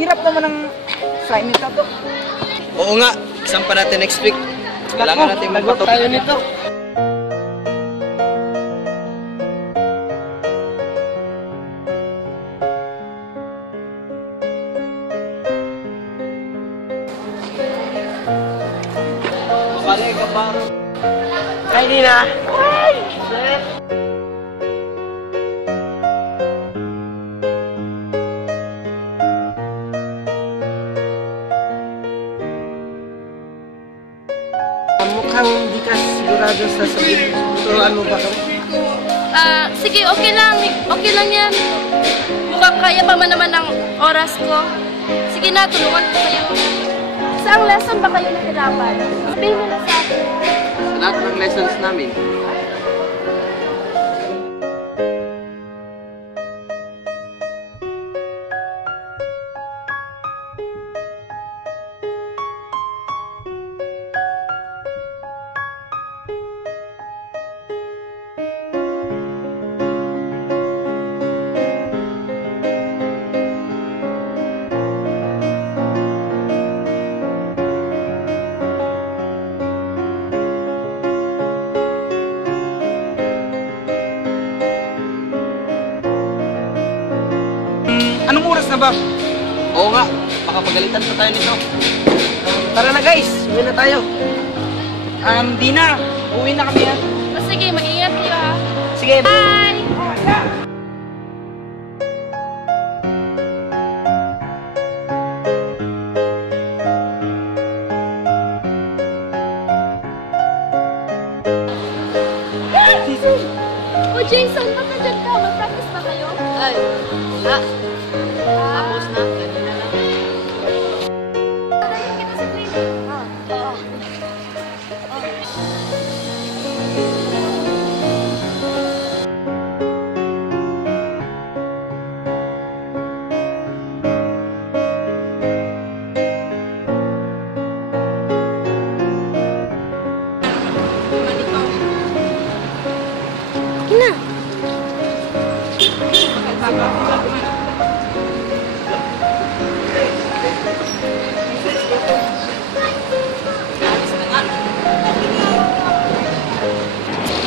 hirap naman ng assignment na to. Oo nga, exam pa natin next week. Kailangan natin magpatuloy tayo nito. Mabalik ka ba? Ay, di na. Ay! Mukhang hindi ka sigurado sa sabihin. Turuan mo ba kami? Sige, okay lang. Okay lang yan. Mukhang kaya pa man naman ang oras ko. Sige na, tulungan ko kayo. Saang lesson ba kayo nahirapan? Sabihin mo na sa akin. Sa lahat ng lessons namin. Anong oras na ba? Oo nga, makapagalitan pa tayo nito. Tara na guys, uwi na tayo. Di na. Uwi na kami ha. Sige, mag-ingat kayo ha. Sige. Bye! Oh, Jason, ba't nandiyan ka? Mag-practice ba kayo? Ay, wala. Tapos na, kanina lang. Tatayin kita sa training. Oo. Na.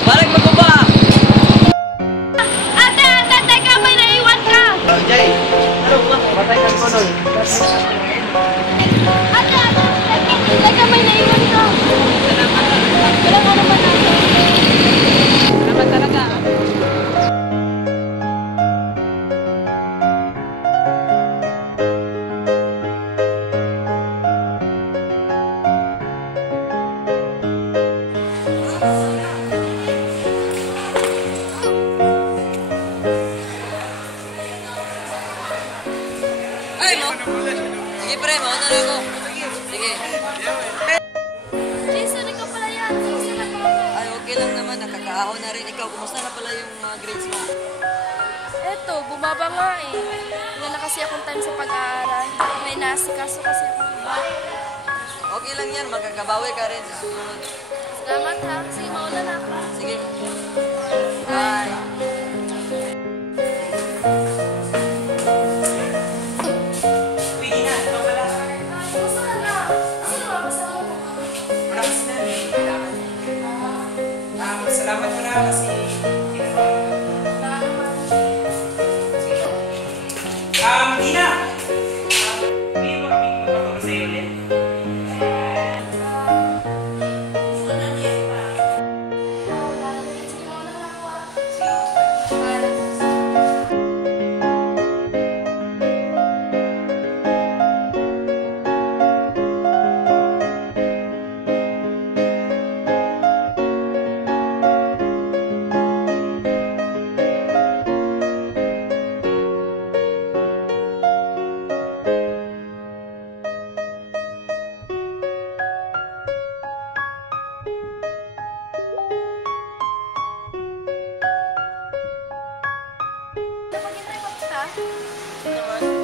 Balik mo ba? Ate, teka, may naiwan ka! Jay, ano ba? Patay ka ko nun. Ate, teka, may naiwan ka! Walang ano man natin. Salamat talaga. Ay, mo? Sige, pre, mauna na ako. Sige. Jason, ikaw pala yan. Kumusta na pa ako? Ay, okay lang naman. Nakakaahon na rin. Ikaw, kumusta na pala yung mga grades mo? Eto, bumaba nga eh. Wala na kasi akong time sa pag-aaral. May nasikaso kasi akong iba. Okay lang yan. Magkakabawi ka rin sa susunod. Salamat ha. Sige, mauna na ako. Sige. Bye. Kumusta ka na? Kasi nakakasama mo. Wala kasi na. Kailangan. Salamat mo na kasi Wala naman. Di na. Hindi mo kami magpapagod sa'yo ulit. Sige, mauna na ako ha. Napag-try mo kita? Naman.